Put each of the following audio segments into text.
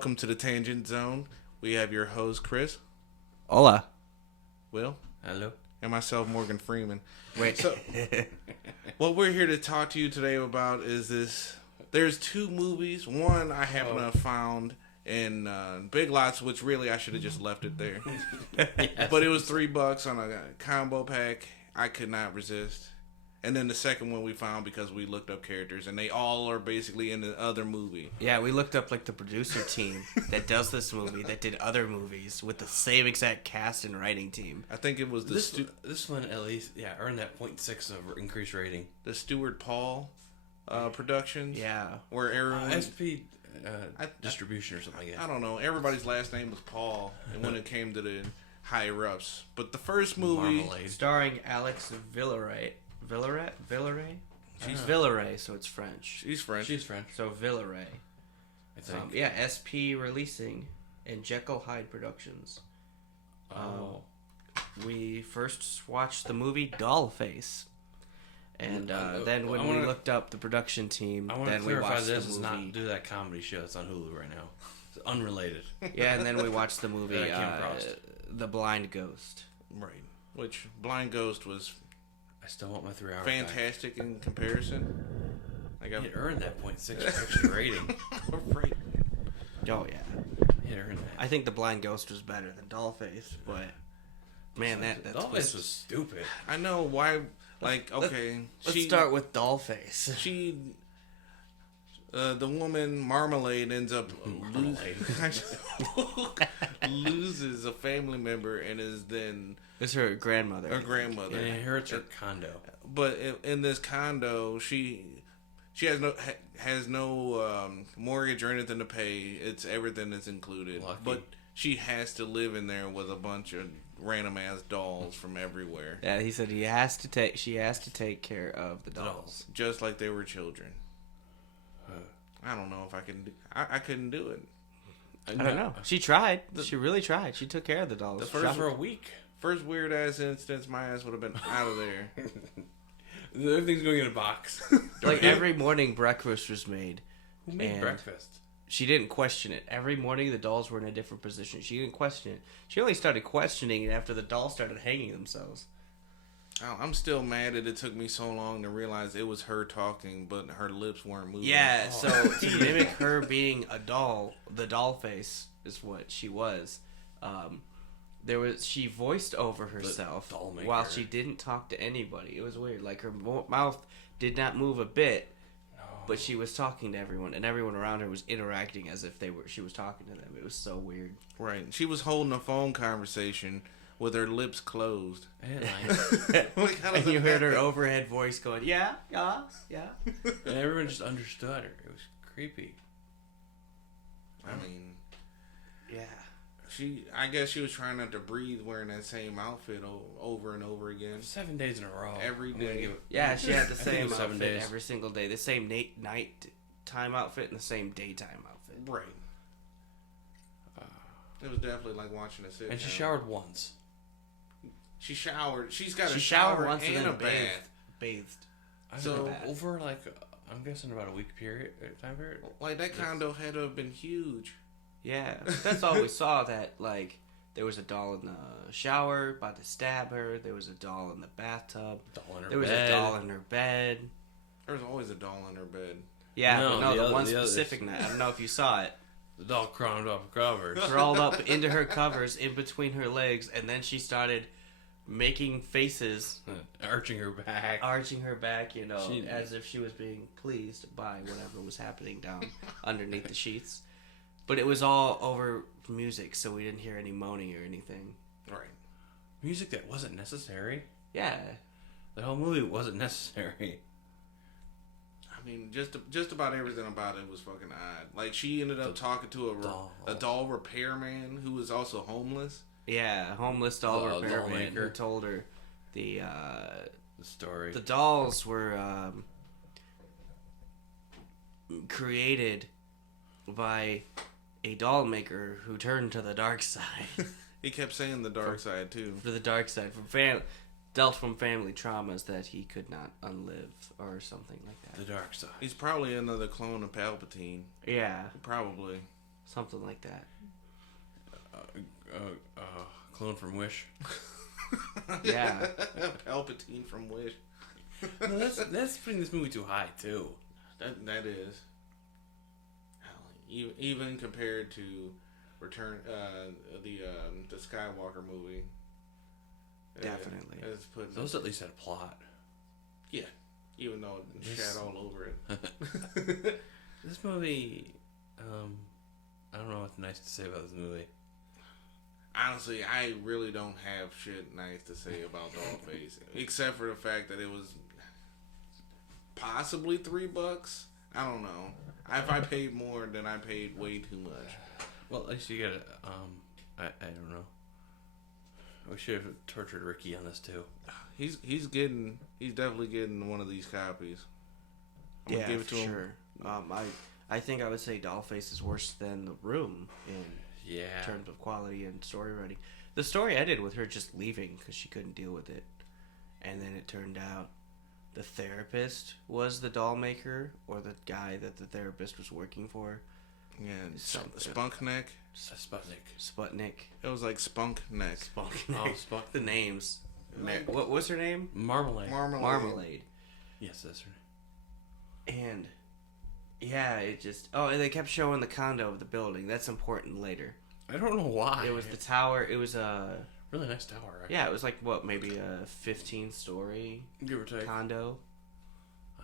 welcome to the Tangent Zone. We have your host, Chris. Hola. Will. Hello. And myself, Morgan Freeman. Wait. So, what we're here to talk to you today about is this. There's two movies. One I happen to have found in Big Lots, which really I should have just left it there. Yes. But it was $3 on a combo pack. I could not resist. And then the second one we found because we looked up characters, and they all are basically in the other movie. Yeah, we looked up like the producer team that does this movie that did other movies with the same exact cast and writing team. I think it was this one at least earned that 0.6 of increased rating. the Stuart Paul Productions. Yeah. Where everyone SP distribution or something like that. I don't know. Everybody's last name was Paul, and when it came to the higher ups. But the first movie, Marmalade. Starring Alex Villaray. Villaray? She's Villaray, so it's French. she's French. She's French. So Villaray. I think. SP releasing and Jekyll Hyde Productions. We first watched the movie DollFace. And then when we looked up the production team, I want to then we clarify watched this the is movie. not do that comedy show that's on Hulu right now. It's unrelated. Yeah, and then we watched the movie That I came across. The Blind Ghost. Right. Which Blind Ghost was I still want my 3 hours fantastic in comparison. Like back. It earned that 0.6 extra rating. right. Oh yeah, It earned that. I think the Blind Ghost was better than DollFace, but man, that DollFace was stupid. I know why. Like, okay, Let's start with DollFace. She, the woman Marmalade ends up loses a family member and is then It's her grandmother. her grandmother. And it inherits her condo. But in this condo, she has no mortgage or anything to pay. It's everything is included. Lucky. But she has to live in there with a bunch of random ass dolls from everywhere. Yeah, he said she has to take care of the dolls. Just like they were children. I don't know if I can. I couldn't do it. I don't know. She tried. She really tried. She took care of the dolls. The first For a week. First weird ass instance, my ass would have been out of there. Everything's going in a box. Like every morning, breakfast was made. Who made And breakfast? She didn't question it. Every morning, the dolls were in a different position. She didn't question it. She only started questioning it after the dolls started hanging themselves. I'm still mad that it took me so long to realize it was her talking, but her lips weren't moving. Yeah, so to mimic her being a doll, the doll face is what she was. She voiced over herself doll maker. while she didn't talk to anybody. It was weird. Like her mouth did not move a bit, but she was talking to everyone, and everyone around her was interacting as if she was talking to them. It was so weird. Right. She was holding a phone conversation with her lips closed. And you heard her overhead voice going, yeah. And everyone just understood her. It was creepy. I mean, Yeah. I guess she was trying not to breathe wearing that same outfit over and over again. 7 days in a row. Every day. Yeah, she had the I think it same was 7 outfit days. every single day. The same nighttime outfit and the same daytime outfit. Right. It was definitely like watching a sitcom. And she showered once. She showered. She's got a She shower showered once and and a then bath. bathed. So over I'm guessing about a week time period. Like that condo had to have been huge. Yeah, that's all we saw. That like there was a doll in the shower about to stab her. There was a doll in the bathtub. There was a doll in her bed. There was always a doll in her bed. Yeah, No, but the one others. specific night. I don't know if you saw it. The doll crawled up covers. Crawled up into her covers, in between her legs, and then she started making faces, Arching her back. arching her back, She- as if she was being pleased by whatever was happening down underneath the sheets. But it was all over music, so we didn't hear any moaning or anything. Right. Music that wasn't necessary. Yeah. The whole movie wasn't necessary. I mean, just about everything about it was fucking odd. Like she ended up talking to a doll repairman who was also homeless. Yeah, homeless doll The repairman doll maker. who told her the story. the dolls were created by a doll maker who turned to the dark side. He kept saying the dark side too. For the dark side, dealt from family traumas that he could not unlive or something like that. The dark side. He's probably another clone of Palpatine. Yeah. Probably. Something like that. Clone from Wish. Yeah. Palpatine from Wish. No, that's putting this movie too high too. That is. Even compared to Return, the Skywalker movie. Definitely. It's putting Those at least had a plot. Yeah, even though it shat all over it. This movie, I don't know what's nice to say about this movie. Honestly, I really don't have shit nice to say about DollFace, except for the fact that it was possibly $3. I don't know. If I paid more, then I paid way too much. Well, at least you get I don't know. We should have tortured Ricky on this too. He's definitely getting one of these copies. I'm gonna give it to him. Sure. I think I would say DollFace is worse than The Room in terms of quality and story writing. The story ended with her just leaving because she couldn't deal with it, and then it turned out the therapist was the doll maker, or the guy that the therapist was working for. Yeah, Spunk Neck. Sputnik. It was like Spunk Neck. Spunk. Oh, Spunk. The names. What was her name? Marmalade. Yes, that's her name. And yeah, it just and they kept showing the condo of the building. That's important later. I don't know why. It was the tower. It was a really nice tower. Actually. Yeah, it was like maybe a 15-story give or take condo.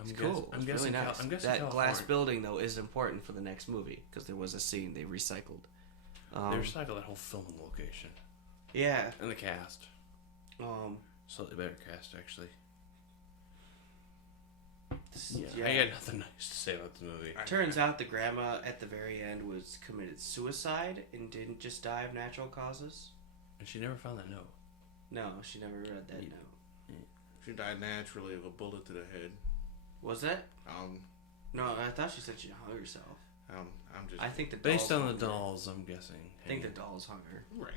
It's cool. I'm guessing really nice. I'm guessing that California. Glass building though is important for the next movie because there was a scene they recycled. They recycled that whole filming location. Yeah. And the cast. Slightly better cast actually. Yeah. I got nothing nice to say about the movie. Turns out the grandma at the very end was committed suicide and didn't just die of natural causes. And she never found that note. No, she never read that note. Yeah. She died naturally of a bullet to the head. Was it? No, I thought she said she hung herself. I'm just. I think the based on the dolls, I'm guessing. I think the dolls hung her. Right.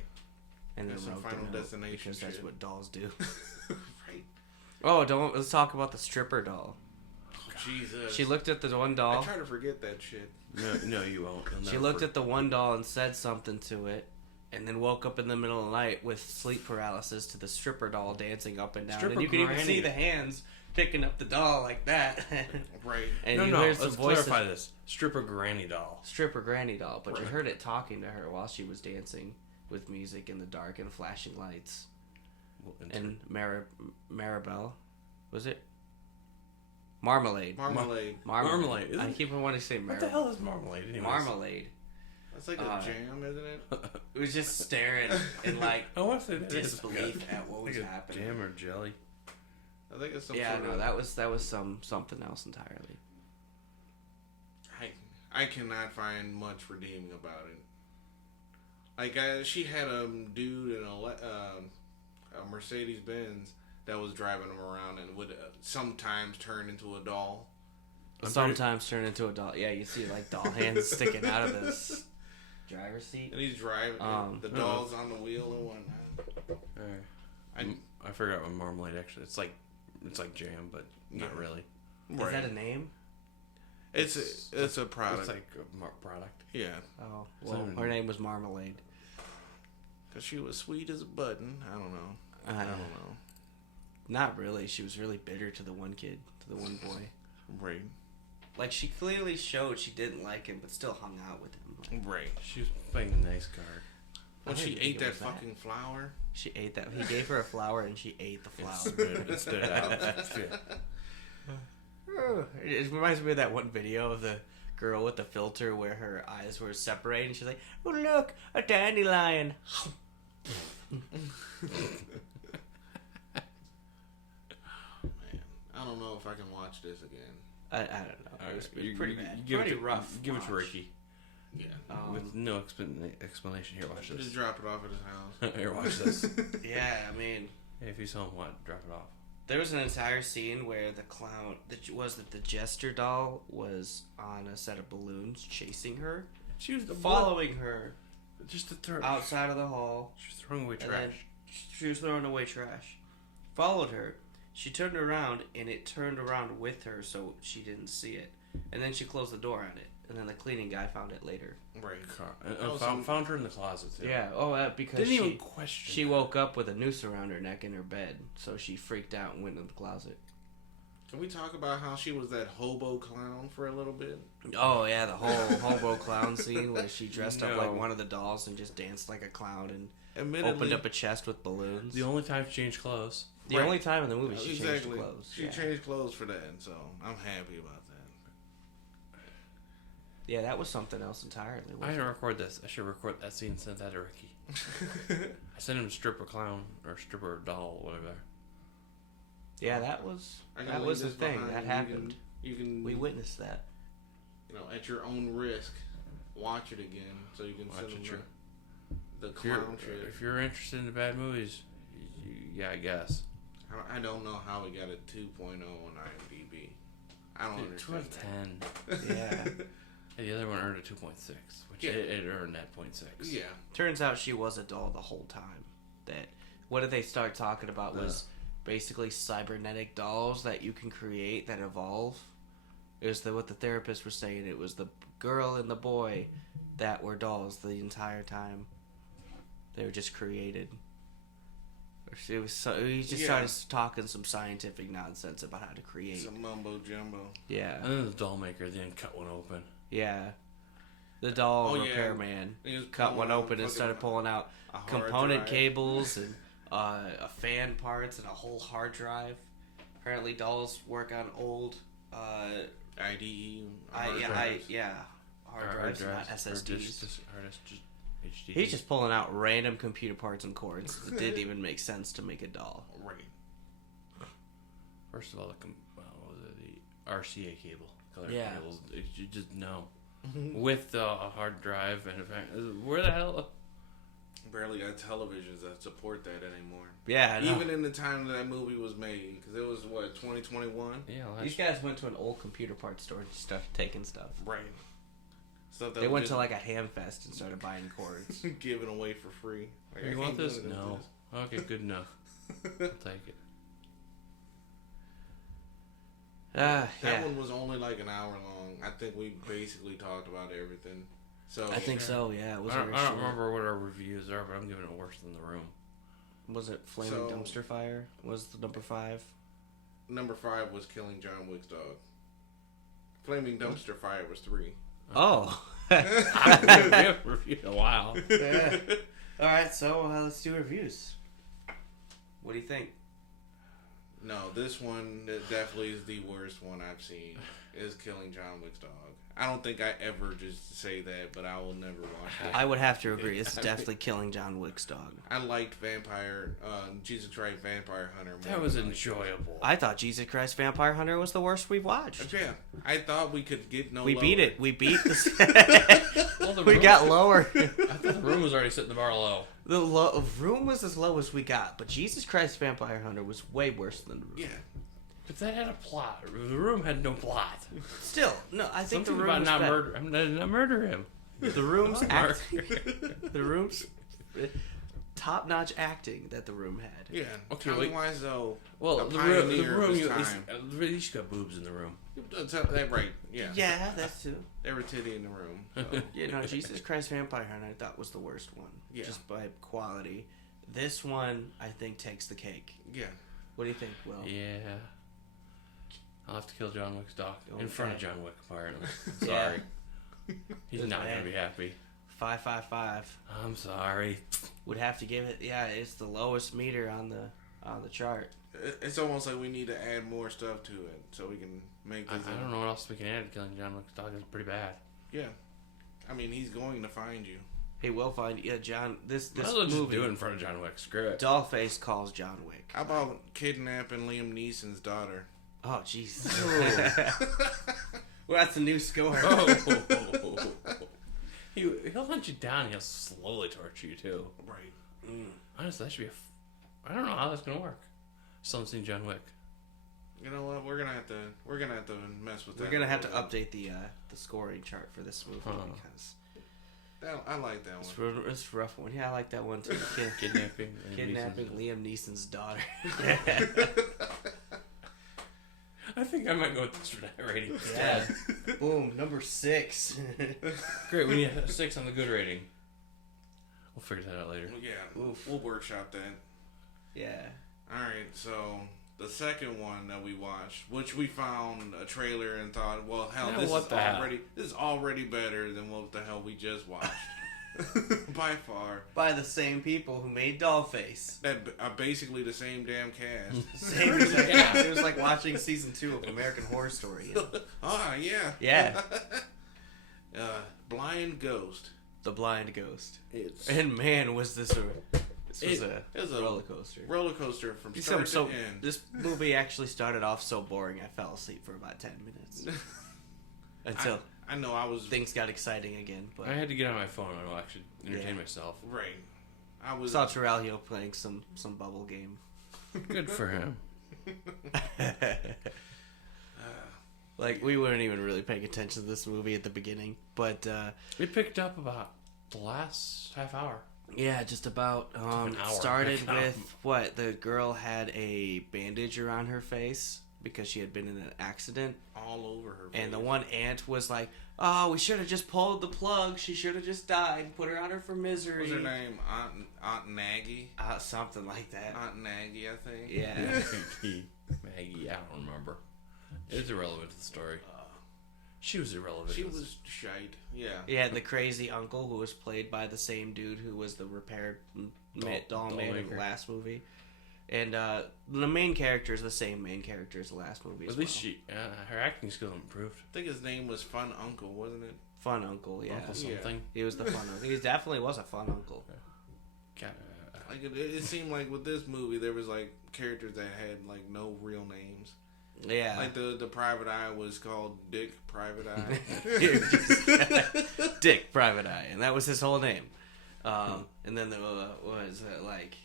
And then some Final Destination because that's what dolls do. Right. Oh, let's talk about the stripper doll. Oh, Jesus. She looked at the one doll. I try to forget that shit. No, you won't. She looked at the one doll and said something to it, and then woke up in the middle of the night with sleep paralysis to the stripper doll dancing up and down. Stripper and you can granny. even see the hands picking up the doll like that. Right. And let's clarify this. Stripper granny doll. Stripper granny doll. But you heard it talking to her while she was dancing with music in the dark and flashing lights. And Maribel. Was it? Marmalade. Marmalade. I keep on wanting to say Maribel. What the hell is marmalade anyways? Marmalade. That's like a jam, isn't it? It was just staring in like I want to say that disbelief at what was happening. Jam or jelly? I think it's some that was something else entirely. I cannot find much redeeming about it. Like she had a dude in a Mercedes Benz that was driving him around and would sometimes turn into a doll. Sometimes turn into a doll. Yeah, you see like doll hands sticking out of this driver's seat. And he's driving. The doll's on the wheel and whatnot. I forgot what marmalade actually. It's like jam, but not really. Right. Is that a name? It's a product. It's like a product. Yeah. Oh well, her name was Marmalade. Cause she was sweet as a button. I don't know. Not really. She was really bitter to the one kid, to the one boy. Right. Like she clearly showed she didn't like him, but still hung out with him. Like, right. She was playing the nice card. When she ate that fucking flower. She ate that. He gave her a flower and she ate the flower. It stood out. It reminds me of that one video of the girl with the filter where her eyes were separated and she's like, "Oh look, a dandelion." Man, I don't know if I can watch this again. I don't know. It was pretty bad. Give pretty it rough. Give it to Ricky. Yeah. With no explanation. Here, watch this. Just drop it off at his house. Here, watch this. Yeah, I mean... Hey, if you saw him, drop it off. There was an entire scene where the clown... the jester doll was on a set of balloons chasing her. She was following her. Just to throw... Outside of the hall. She was throwing away trash. She was throwing away trash. Followed her. She turned around, and it turned around with her, so she didn't see it. And then she closed the door on it. and then the cleaning guy found it later. Right. Found her in the closet too. Yeah. Because didn't even question. She woke up with a noose around her neck in her bed, so she freaked out and went into the closet. Can we talk about how she was that hobo clown for a little bit? Oh yeah, the whole hobo clown scene where she dressed up like one of the dolls and just danced like a clown and opened up a chest with balloons. The only time she changed clothes. The only time in the movie she changed clothes. She changed clothes for that, so I'm happy about that. Yeah, that was something else entirely. I didn't record this. I should record that scene and send that to Ricky. I sent him a stripper clown or stripper doll, whatever. Yeah, that was the thing that happened. You can we witnessed that. At your own risk, watch it again so you can send them the clown shit. If you're interested in the bad movies, yeah, I guess. I don't know how we got a 2.0 on IMDb. I don't understand. 2 out of 10. Yeah. And the other one earned a 2.6, which it earned that 0.6. Yeah. Turns out she was a doll the whole time. What did they start talking about was basically cybernetic dolls that you can create that evolve. It was what the therapist was saying. It was the girl and the boy that were dolls the entire time. They were just created. He just started talking some scientific nonsense about how to create. Some mumbo jumbo. Yeah. And then the doll maker then cut one open. Yeah. The doll repairman cut one open and started pulling out component cables and a fan parts and a whole hard drive. Apparently dolls work on old IDE hard drives, not SSDs. HDD. He's just pulling out random computer parts and cords. It didn't even make sense to make a doll. Right. First of all, the RCA cable, color cables. You just know. With a hard drive and where the hell? Barely got televisions that support that anymore. Yeah, I know. Even in the time that movie was made, because it was 2021. Yeah, these guys went to an old computer parts store and taking stuff. Right. Stuff that they went to like a ham fest and started buying cords, giving away for free. Like, you want this? No. Okay, good enough. I'll take it. That one was only like an hour long. I think we basically talked about everything. So I think so. Yeah, it was. I don't remember what our reviews are, but I'm giving it worse than The Room. Was it Flaming Dumpster Fire? Was the number 5? Number 5 was Killing John Wick's dog. Flaming Dumpster Fire was 3. Oh. We haven't reviewed in a while. Yeah. All right, so let's do reviews. What do you think? No, this one definitely is the worst one I've seen. Is Killing John Wick's dog. I don't think I ever just say that, but I will never watch it. I would have to agree. It's definitely Killing John Wick's dog. I liked Jesus Christ Vampire Hunter more. That was enjoyable. I thought Jesus Christ Vampire Hunter was the worst we've watched. Yeah, I thought we could get no. We lower. beat it. We beat the. We got lower. I thought The Room was already setting the bar low. The Room was as low as we got, but Jesus Christ Vampire Hunter was way worse than The Room. Yeah. But that had a plot. The Room had no plot. Still, no, I think Something The Room about was not better. murder. I'm not murder him. The Room's acting. The Room's top-notch acting that The Room had. Yeah. Okay, Time-wise, though. Well, the room you at least got boobs in The Room. Right. Yeah. Yeah, that's too. There were titty in the room. So. Yeah, no, Jesus Christ Vampire Hunter I thought was the worst one. Yeah. Just by quality. This one, I think, takes the cake. Yeah. What do you think, Will? Yeah. I'll have to kill John Wick's dog in front of John Wick, apparently. I'm Yeah. sorry. He's not going to be happy. 555. I'm sorry. Would have to give it. Yeah, it's the lowest meter on the chart. It's almost like we need to add more stuff to it so we can make this. I don't know what else we can add to Killing John Wick's dog. It's pretty bad. Yeah. I mean, he's going to find you. He will find. Yeah, John. This Might as well movie. just do it in front of John Wick. Screw it. DollFace calls John Wick. How about kidnapping Liam Neeson's daughter? Oh, jeez. Well, that's a new score. He'll hunt you down and he'll slowly torture you, too. Right. Honestly, that should be I don't know how that's going to work. Still haven't seen John Wick. You know what? We're gonna have to mess with that. We're gonna have to update the scoring chart for this movie because I like that one. It's a rough one. Yeah, I like that one too. Kidnapping Liam Neeson's daughter. I think I might go with this for that rating. Yeah. Boom, number 6. Great, we need a 6 on the good rating. We'll figure that out later. Yeah, we'll workshop that. Yeah. Alright, so the second one that we watched, which we found a trailer and thought, well, hell, this is already better than what the hell we just watched. By far. By the same people who made DollFace. That are basically the same damn cast. Same exact cast. It was like watching season 2 of American Horror Story. Ah, yeah. Yeah. Blind Ghost. The Blind Ghost. And man, was this a roller coaster. Roller coaster from start to end. This movie actually started off so boring I fell asleep for about 10 minutes. Until I know things got exciting again. But I had to get on my phone and actually entertain myself. Right. I saw Terrell playing some bubble game. Good for him. Like, we weren't even really paying attention to this movie at the beginning, but we picked up about the last half hour. Yeah, just about. Started with what? The girl had a bandage around her face because she had been in an accident. All over her face. And the one aunt was like, "Oh, we should have just pulled the plug. She should have just died. Put her out of her misery." What was her name? Aunt Maggie? Something like that. Aunt Maggie, I think. Yeah. Maggie, I don't remember. It's irrelevant to the story. She was irrelevant. She was shite. Yeah. Yeah, and the crazy uncle who was played by the same dude who was the repaired doll man in the last movie. And the main character is the same main character as the last movie. At least her acting skill improved. I think his name was Fun Uncle, wasn't it? Fun Uncle, yeah. Uncle something. Yeah. He was the fun uncle. He definitely was a fun uncle. Like it seemed like with this movie there was like characters that had like no real names. Yeah. Like the Private Eye was called Dick Private Eye. Dick Private Eye, and that was his whole name. And then there was like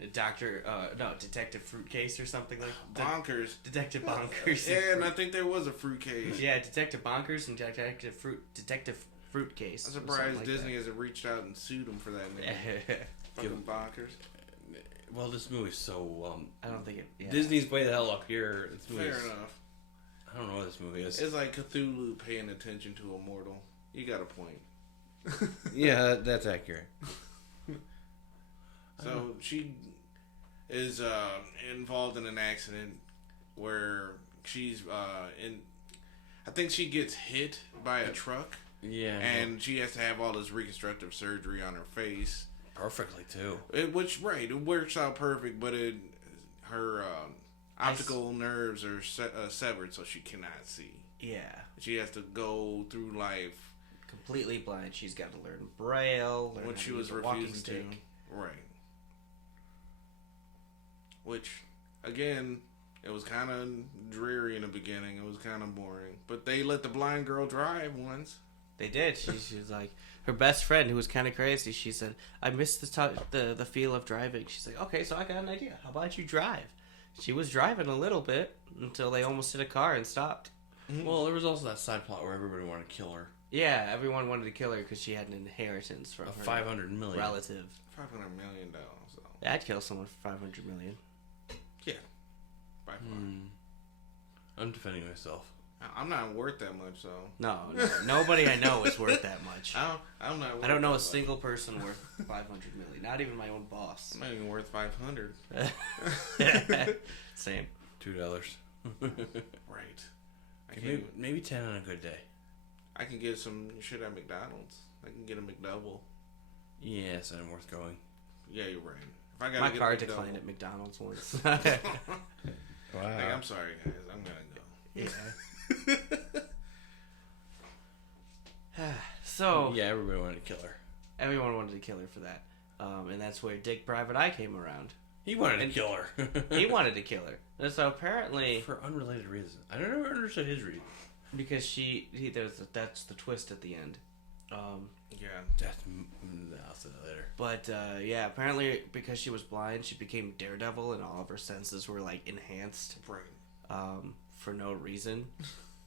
Detective Fruitcase or something like Bonkers. Detective Bonkers. Yeah, and I think there was a Fruitcase. Yeah, Detective Bonkers and Detective Fruitcase. I'm surprised Disney hasn't reached out and sued him for that name. Fucking Bonkers. Well, this movie's so I don't think it. Yeah. Disney's way the hell up here. Fair enough. I don't know what this movie is. It's like Cthulhu paying attention to a mortal. You got a point. Yeah, that's accurate. So she is involved in an accident where she's I think she gets hit by a truck. Yeah. And she has to have all this reconstructive surgery on her face. Perfectly too. It works out perfect, but her optical nerves are severed, so she cannot see. Yeah. She has to go through life completely blind. She's got to learn Braille. What she was refusing to. Right. Which, again, it was kind of dreary in the beginning. It was kind of boring. But they let the blind girl drive once. They did. She was like, her best friend, who was kind of crazy, she said, I miss the feel of driving. She's like, okay, so I got an idea. How about you drive? She was driving a little bit until they almost hit a car and stopped. Mm-hmm. Well, there was also that side plot where everybody wanted to kill her. Yeah, everyone wanted to kill her because she had an inheritance from her $500 million relative. $500 million. So. Yeah, I'd kill someone for $500 million. Yeah, by far. I'm defending myself. I'm not worth that much, so. No, nobody I know is worth that much. I'm not. I don't know a single person worth $500 million. Not even my own boss. I'm not even worth $500. Same. $2. Right. Maybe 10 on a good day. I can get some shit at McDonald's. I can get a McDouble. Yeah, it's not worth going. Yeah, you're right. If I gotta my get car declined at McDonald's once. Wow. Hey, I'm sorry, guys. I'm gonna go. Yeah. So yeah, everybody wanted to kill her. Everyone wanted to kill her for that, and that's where Dick Private Eye came around. He wanted to kill her. He wanted to kill her. And so apparently, for unrelated reasons, I never understood his reason. Because that's the twist at the end. Yeah, I'll say that later. But yeah, apparently because she was blind, she became Daredevil, and all of her senses were like enhanced. Right. For no reason,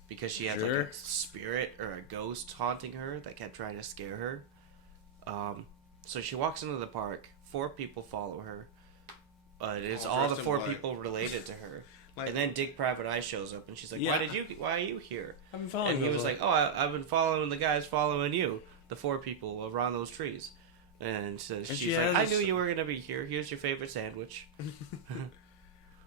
because she had like a spirit or a ghost haunting her that kept trying to scare her. So she walks into the park. 4 people follow her. It's all the 4 people related to her. And then Dick Private Eye shows up, and she's like, why are you here? I've been following you. And he was like, I've been following the guys following you, the 4 people around those trees. And so she's like, I knew you were going to be here. Here's your favorite sandwich.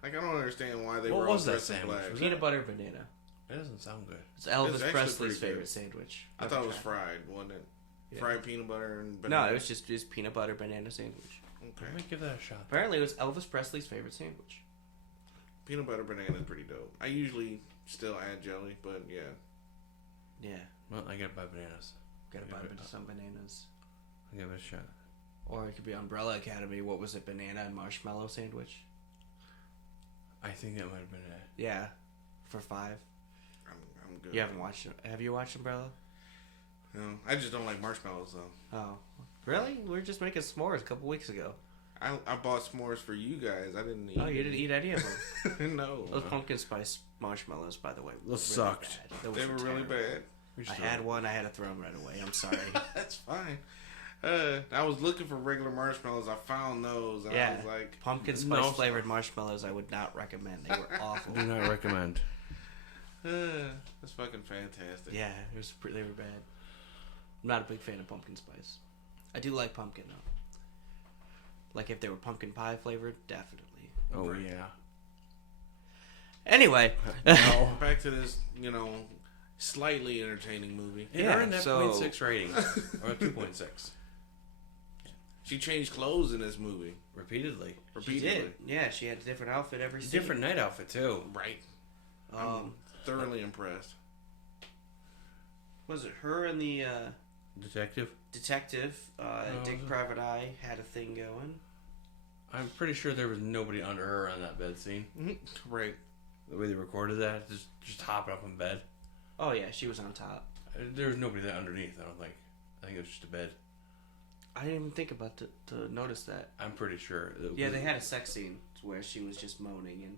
Like, I don't understand why they what were all was that dressed in sandwich? black. Peanut butter banana. That doesn't sound good. It's Elvis It's Presley's favorite good sandwich. I thought it was fried, wasn't it? Yeah. Fried peanut butter and banana? No, it was just peanut butter banana sandwich. Okay. I might give that a shot. Apparently, it was Elvis Presley's favorite sandwich. Peanut butter banana is pretty dope. I usually still add jelly, but yeah. Yeah. Well, I gotta buy bananas. Gotta buy some bananas. I'll give it a shot. Or it could be Umbrella Academy. What was it? Banana and marshmallow sandwich? I think that might have been it. Yeah. For $5. I'm good. You haven't watched it? Have you watched Umbrella? No, I just don't like marshmallows, though. Oh. Really? We were just making s'mores a couple weeks ago. I bought s'mores for you guys. I didn't eat Oh, you didn't eat any of them? No. Those pumpkin spice marshmallows, by the way, Those sucked. They were really bad. I had one. I had to throw them right away. I'm sorry. That's fine. I was looking for regular marshmallows. I found those. And I was like, pumpkin spice flavored marshmallows. I would not recommend. They were awful. Do not recommend. That's fucking fantastic. Yeah, they were bad. I'm not a big fan of pumpkin spice. I do like pumpkin though. Like if they were pumpkin pie flavored, definitely. Oh yeah. Anyway, back to this, slightly entertaining movie. It earned that 0.6 rating, or 2.6. She changed clothes in this movie repeatedly. She did. Yeah, she had a different outfit every scene. Different night outfit too. Right. I'm thoroughly impressed. Was it her and the detective? Dick Private Eye had a thing going. I'm pretty sure there was nobody under her on that bed scene. Right. The way they recorded that, just hopping up in bed. Oh yeah, she was on top. There was nobody there underneath. I don't think. I think it was just a bed. I didn't even think about to notice that. I'm pretty sure. Yeah, they had a sex scene where she was just moaning and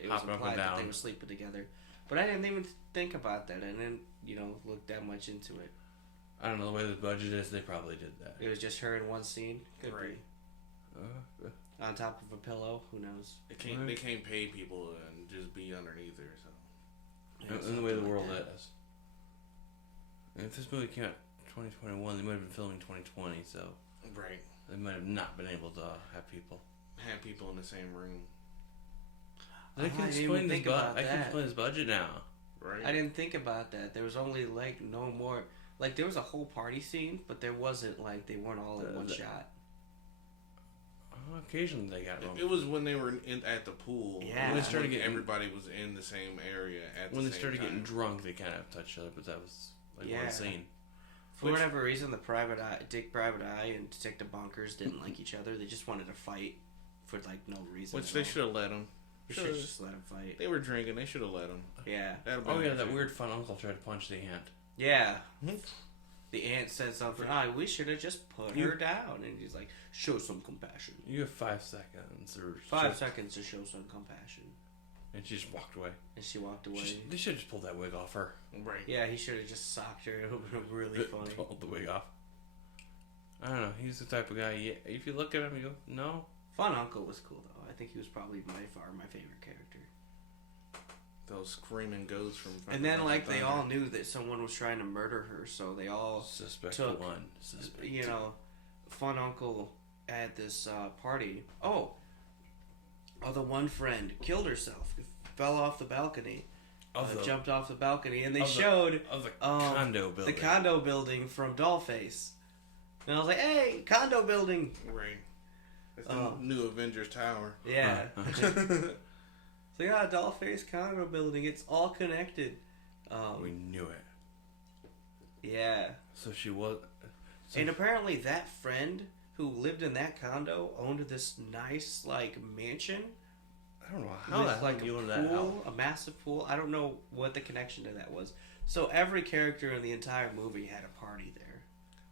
it was implied that they were sleeping together. But I didn't even think about that. I didn't, look that much into it. I don't know the way the budget is. They probably did that. It was just her in one scene. Could be. On top of a pillow. Who knows? They can't pay people and just be underneath her. So. In the way the world is. And if this movie came out 2021, they might have been filming 2020. So. Right. They might have not been able to have people. Have people in the same room. I can explain this budget now. Right. I didn't think about that. There was only no more. There was a whole party scene, but there wasn't they weren't all in one shot. Occasionally they got them. It was when they were at the pool. Yeah. When they started getting, everybody was in the same area at the same time. When they started getting drunk, they kind of touched each other, but that was one scene. For whatever reason, Dick Private Eye and Detective Bonkers didn't like each other. They just wanted to fight for no reason. Which they should have let them. They should have just let them fight. They were drinking. They should have let them. Yeah. That weird fun uncle tried to punch the aunt. Yeah. The aunt said something. We should have just put her down. And he's like, show some compassion. You have 5 seconds. 5 seconds to show some compassion. And she just walked away. They should have just pulled that wig off her. Right. Yeah, he should have just socked her. It would have been really funny. Pulled the wig off. I don't know. He's the type of guy, if you look at him, you go, no. Fun Uncle was cool, though. I think he was probably by far my favorite character. Those screaming ghosts from... And then, they all knew that someone was trying to murder her, so they all took one. Fun Uncle at this party. The one friend killed herself, fell off the balcony, jumped off the balcony, and they showed the condo building. The condo building from DollFace. And I was like, hey, condo building! Right. It's the new Avengers Tower. Yeah. So DollFace condo building. It's all connected. We knew it. Yeah. So she was... And apparently that friend who lived in that condo owned this nice, mansion. I don't know how that a massive pool. I don't know what the connection to that was. So every character in the entire movie had a party there.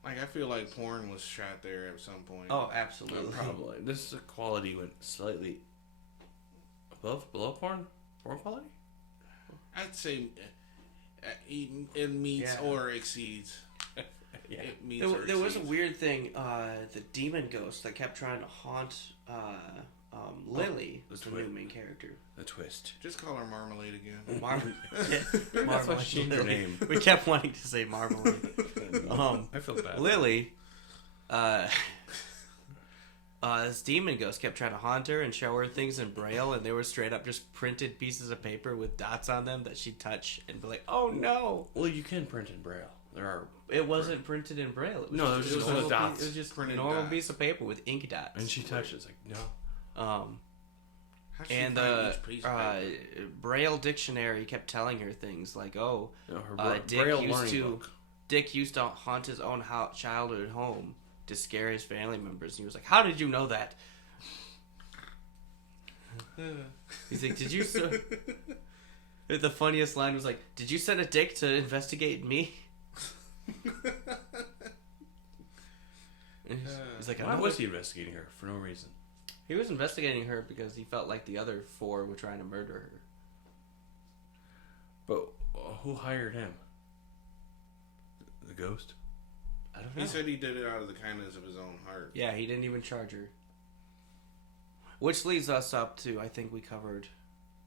I feel like porn was shot there at some point. Oh, absolutely. Probably. This quality went slightly below porn? Porn quality? I'd say it meets or exceeds. Yeah. It meets there was a weird thing. The demon ghost that kept trying to haunt Lily was the new main character. The twist. Just call her Marmalade again. That's why she changed her name. We kept wanting to say Marmalade. I feel bad. Lily, this demon ghost kept trying to haunt her and show her things in Braille, and they were straight up just printed pieces of paper with dots on them that she'd touch and be like, "Oh no!" Well, you can print in Braille. There are. It wasn't printed in Braille. It was No, it was just dots. It was just a Printed normal dots. piece of paper with ink dots. And she touched it. It's like, no. How'd she And find each piece of paper? Braille dictionary kept telling her things like, "Oh, No, her Dick used to haunt his own childhood home to scare his family members." And he was like, "How did you know that?" He's like, "Did you?" The funniest line was like, "Did you send a dick to investigate me?" He's like, Why was he investigating her for no reason? He was investigating her because he felt like the other 4 were trying to murder her. But who hired him? The ghost? I don't know. He said he did it out of the kindness of his own heart. Yeah, he didn't even charge her. Which leads us up to, I think we covered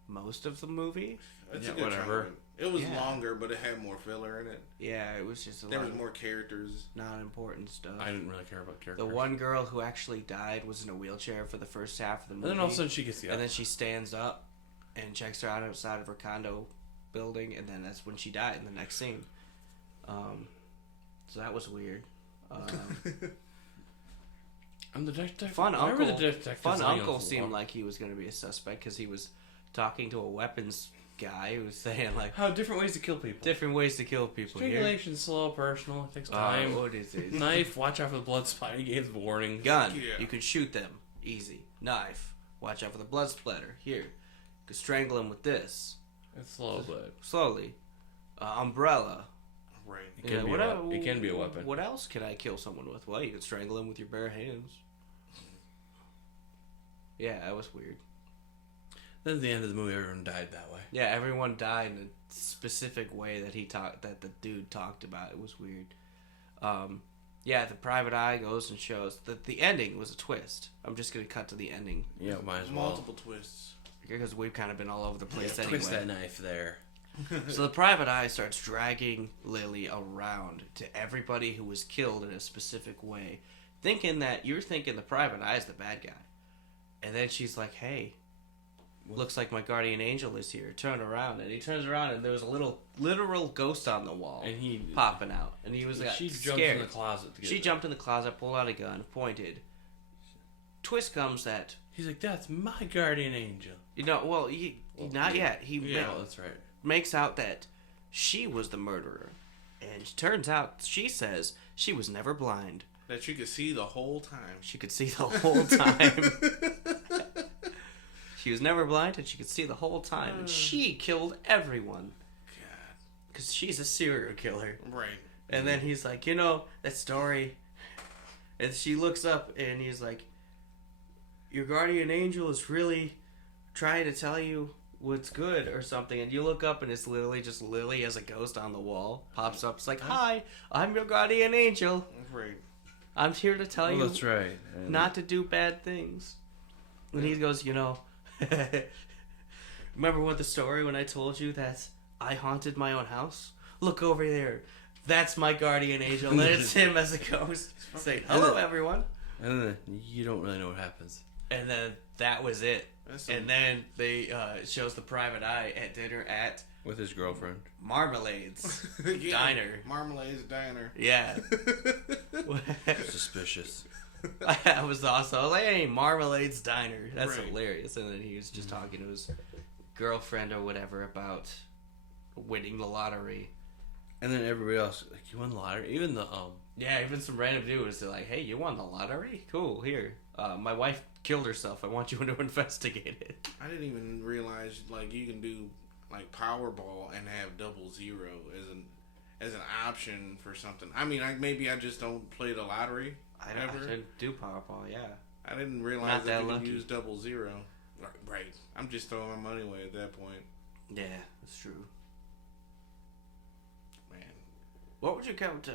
most of the movie. It's Yeah, a good whatever. chunk. It was Yeah. longer, but it had more filler in it. Yeah, it was just a There lot was of more characters. not important stuff. I didn't really care about The characters. one girl who actually died was in a wheelchair for the first half of the movie. And then all of a sudden she gets the and then she stands up and checks her out outside of her condo building, and then that's when she died in the next scene. So that was weird. I'm the detective. Fun Why were uncle. the detectives Fun laying on uncle the seemed floor? like he was going to be a suspect because he was talking to a weapons guy who was saying like How different ways to kill people. different ways to kill people here. Strangulation, slow, personal. It takes time. What is it? Knife, watch out for the blood splatter. He gave warnings. Gun. Yeah. You could shoot them. Easy. Knife. Watch out for the blood splatter. Here. You could strangle them with this. It's slow, but Slowly. Umbrella. Right. it can, be, it can be a weapon. What else can I kill someone with? Well, you can strangle them with your bare hands. Yeah, that was weird. Then at the end of the movie, everyone died that way. Yeah, everyone died in a specific way that that the dude talked about. It was weird. Yeah, the private eye goes and shows that the ending was a twist. I'm just gonna cut to the ending Yeah, might as well. Multiple twists. because we've kind of been all over the place anyway. Twist that knife there. So the private eye starts dragging Lily around to everybody who was killed in a specific way, thinking that you're thinking the private eye is the bad guy. And then she's like, "Hey, looks like my guardian angel is here. Turn around." And he turns around and there was a literal ghost on the wall And he popping out. And he was like, she scared. jumped in the closet. To get She it. jumped in the closet, pulled out a gun, pointed. Twist comes that, He's like, "That's my guardian angel." not yet. He Yeah, that's right. makes out that she was the murderer. And it turns out, she says, she was never blind. That you could see the whole time. She could see the whole time. She was never blind and she could see the whole time. And she killed everyone. God. Because she's a serial killer. Right. And then he's like, that story. And she looks up and he's like, your guardian angel is really trying to tell you what's good or something. And you look up and it's literally just Lily as a ghost on the wall. Pops up. It's like, "Hi, I'm your guardian angel. Right. I'm here to tell you That's right. And not to do bad things." And he goes, remember what the story when I told you that I haunted my own house? Look over there. That's my guardian angel. And it's him as a ghost. Say, "Hello, everyone." And then you don't really know what happens. And then that was it. That's And then they shows the private eye at dinner at With his girlfriend. Marmalade's Yeah. Diner. Marmalade's Diner. Yeah. Suspicious. That was awesome. I was like, "Hey, Marmalade's Diner." That's Right. hilarious. And then he was just talking to his girlfriend or whatever about winning the lottery. And then everybody else, like, you won the lottery? Even the, Yeah, even some random dude was like, "Hey, you won the lottery? Cool, here. My wife killed herself. I want you to investigate it." I didn't even realize you can do Powerball and have 00 as an option for something. I mean, maybe I just don't play the lottery. I ever. didn't do Powerball, yeah. I didn't realize Not that that you lucky. can use 00. Right. I'm just throwing my money away at that point. Yeah, that's true. Man. What would you count?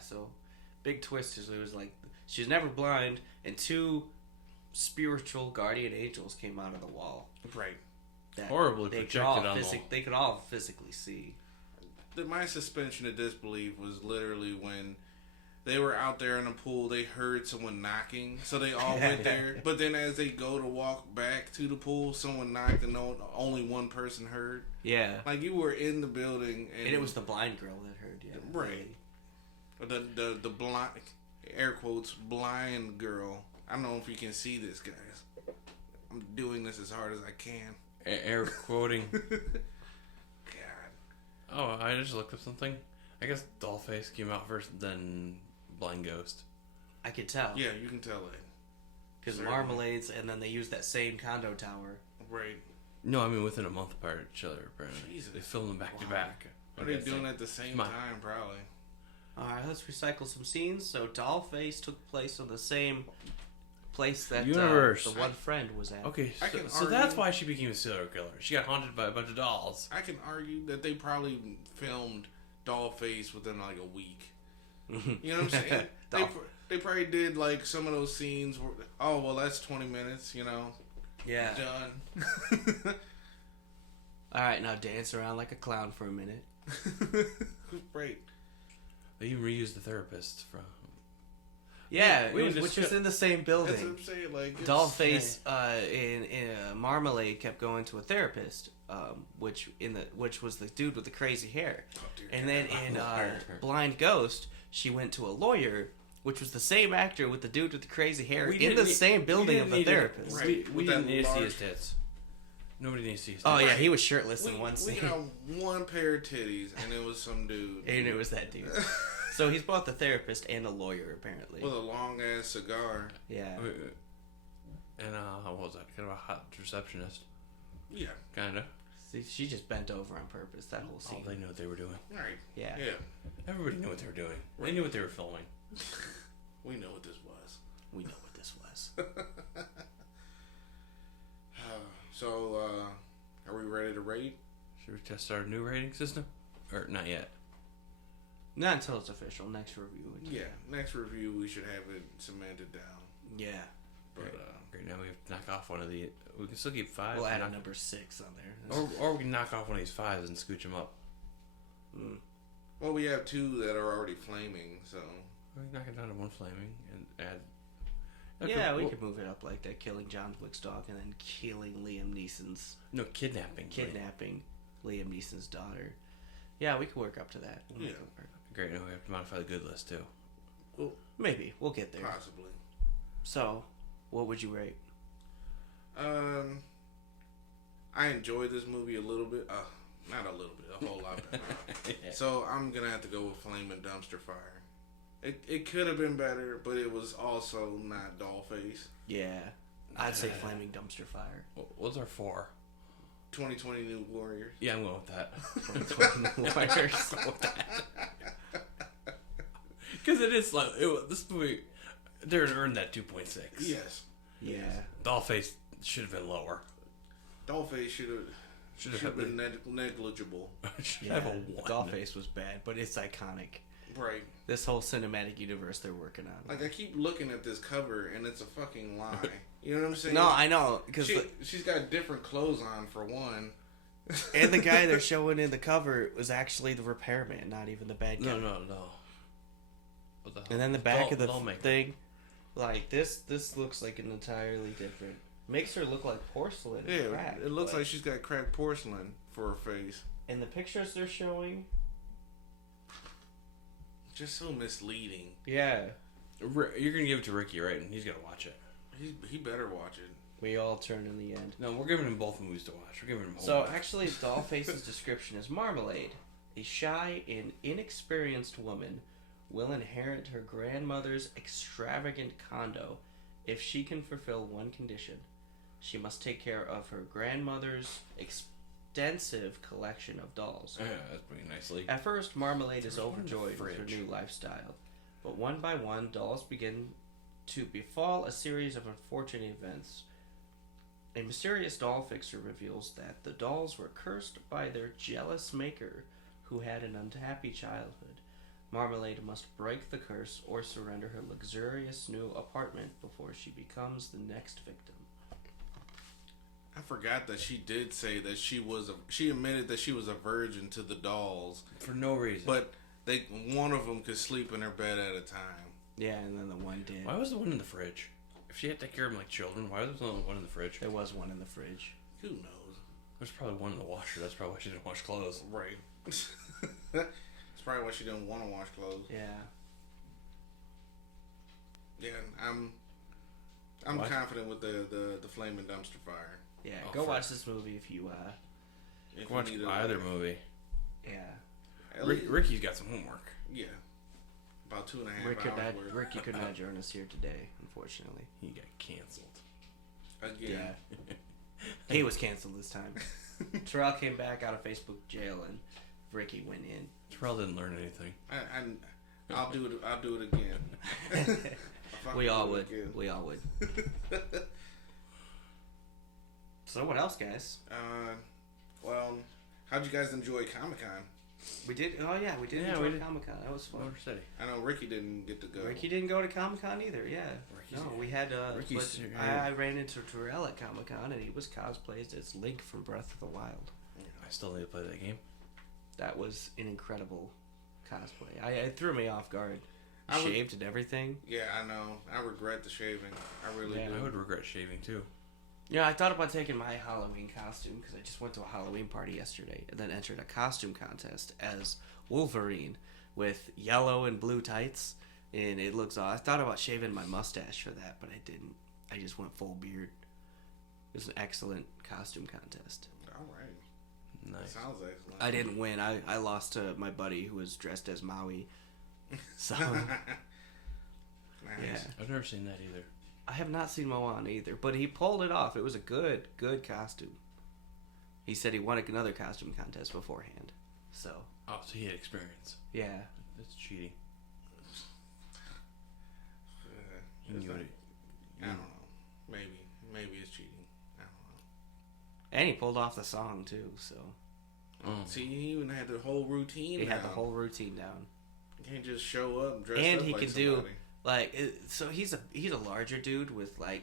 So big twist is it was like she's never blind, and 2 spiritual guardian angels came out of the wall. Right. That Horribly projected on the wall. They could all physically see. My suspension of disbelief was literally when they were out there in the pool, they heard someone knocking, so they all went there. But then as they go to walk back to the pool, someone knocked and only one person heard. Yeah. Like, you were in the building. And it was the blind girl that heard, yeah. Right. The blind, air quotes, blind girl. I don't know if you can see this, guys. I'm doing this as hard as I can. Air quoting. God. Oh, I just looked up something. I guess DollFace came out first, then Blind Ghost. I could tell. Yeah, you can tell it. Because Marmalades, and then they used that same condo tower. Right. No, I mean within a month apart of each other, apparently. Jesus. They filmed them back to back. Are they doing it at the same time, probably? Alright, let's recycle some scenes. So DollFace took place on the same place that universe. The one friend was at. Okay, so that's why she became a serial killer. She got haunted by a bunch of dolls. I can argue that they probably filmed DollFace within like a week. You know what I'm saying? They probably did like some of those scenes where, oh, well, that's 20 minutes, you know? Yeah. Done. Alright, now dance around like a clown for a minute. Right. They even reused the therapist from... Yeah, which was in the same building. That's what I'm saying. Like, DollFace in Marmalade kept going to a therapist, which was the dude with the crazy hair. Oh, and then in Blind Ghost, she went to a lawyer, which was the same actor with the dude with the crazy hair in the same building of the therapist. Right. We didn't need to see his tits. Nobody needs to see his tits. Oh yeah, he was shirtless in one scene. We got one pair of titties, and it was some dude. And it was that dude. So he's both a therapist and a lawyer, apparently. With a long ass cigar. Yeah. And what was that? Kind of a hot receptionist. Yeah. Kinda. See, she just bent over on purpose. That whole scene. Oh, they knew what they were doing. Right. Yeah. Yeah. Everybody knew what they were doing. They knew what they were filming. We know what this was. We know what this was. So, are we ready to rate? Should we test our new rating system? Or not yet? Not until it's official. Next review. Yeah, next review we should have it cemented down. Yeah. But great. Now we have to knock off one of the. We can still keep 5. We'll add a number 6 on there. Or we can knock off one of these 5s and scooch them up. Mm. Well, we have 2 that are already flaming, so We can knock it down to 1 flaming and add. Okay, yeah, we could move it up like that, killing John Wick's dog and then killing Liam Neeson's... No, kidnapping. Liam Neeson's daughter. Yeah, we could work up to that. Yeah. Great, now we have to modify the good list, too. Well, maybe. We'll get there. Possibly. So, what would you rate? I enjoyed this movie a little bit. Not a little bit, a whole lot. Yeah. So, I'm going to have to go with Flaming Dumpster Fire. It could have been better, but it was also not DollFace. Yeah. I'd say Flaming Dumpster Fire. What's our 4? 2020 New Warriors. Yeah, I'm going with that. 2020 New Warriors. Because it is like... this movie... They're earned that 2.6. Yes. Yeah. DollFace should have been lower. DollFace should have been negligible. Should have a 1. DollFace was bad, but it's iconic. Right. This whole cinematic universe they're working on. Like, I keep looking at this cover, and it's a fucking lie. You know what I'm saying? No, I know. Because she's got different clothes on, for one. And the guy they're showing in the cover was actually the repairman, not even the bad guy. No. What the hell? And then the back of the thing, like, this looks like an entirely different... Makes her look like porcelain. Yeah, cracked, it looks like she's got cracked porcelain for her face. And the pictures they're showing... Just so misleading. Yeah. You're going to give it to Ricky, right? And he's going to watch it. He better watch it. We all turn in the end. No, we're giving him both movies to watch. We're giving him So, actually, DollFace's description is Marmalade. A shy and inexperienced woman will inherit her grandmother's extravagant condo if she can fulfill one condition. She must take care of her grandmother's extensive collection of dolls. Yeah, that's pretty nicely. At first, Marmalade is overjoyed with her new lifestyle, but one by one, dolls begin to befall a series of unfortunate events. A mysterious doll fixer reveals that the dolls were cursed by their jealous maker, who had an unhappy childhood. Marmalade must break the curse or surrender her luxurious new apartment before she becomes the next victim. I forgot that she did say that she admitted that she was a virgin to the dolls for no reason. But one of them could sleep in her bed at a time. Yeah, and then the one did. Why was the one in the fridge? If she had to take care of them like children, why was there only one in the fridge? There was one in the fridge. Who knows? There's probably one in the washer. That's probably why she didn't wash clothes. Right. That's probably why she didn't want to wash clothes. Yeah. Yeah, I'm confident with the flaming dumpster fire. Yeah, go watch this movie if you watch either movie. Yeah. Ricky's got some homework. Yeah. About 2.5 hours. Ricky could not join us here today, unfortunately. He got canceled. Again. Yeah. He was canceled this time. Terrell came back out of Facebook jail and Ricky went in. Terrell didn't learn anything. I'll do it again. We all would. We all would. So what else, guys? Well, how'd you guys enjoy Comic-Con? We did. Oh yeah, we did enjoy Comic-Con. That was fun. Motor City. I know Ricky didn't get to go. Ricky didn't go to Comic-Con either. Yeah. We had. I ran into Terrell at Comic-Con and he was cosplayed as Link from Breath of the Wild. I still need to play that game. That was an incredible cosplay. It threw me off guard. Shaved and everything. Yeah, I know. I regret the shaving. I really do. I would regret shaving too. Yeah, I thought about taking my Halloween costume because I just went to a Halloween party yesterday and then entered a costume contest as Wolverine with yellow and blue tights, and it looks awesome. I thought about shaving my mustache for that, but I didn't. I just went full beard. It was an excellent costume contest. All right. Nice. Sounds excellent. I didn't win. I lost to my buddy who was dressed as Maui. So, nice. Yeah. I've never seen that either. I have not seen Moana either, but he pulled it off. It was a good costume. He said he won another costume contest beforehand. So. Oh, so he had experience. Yeah. That's cheating. I don't know. Maybe it's cheating. I don't know. And he pulled off the song too. So. See, he even had the whole routine. He had the whole routine down. You can't just show up and dress and up he like can somebody. do so he's a larger dude with like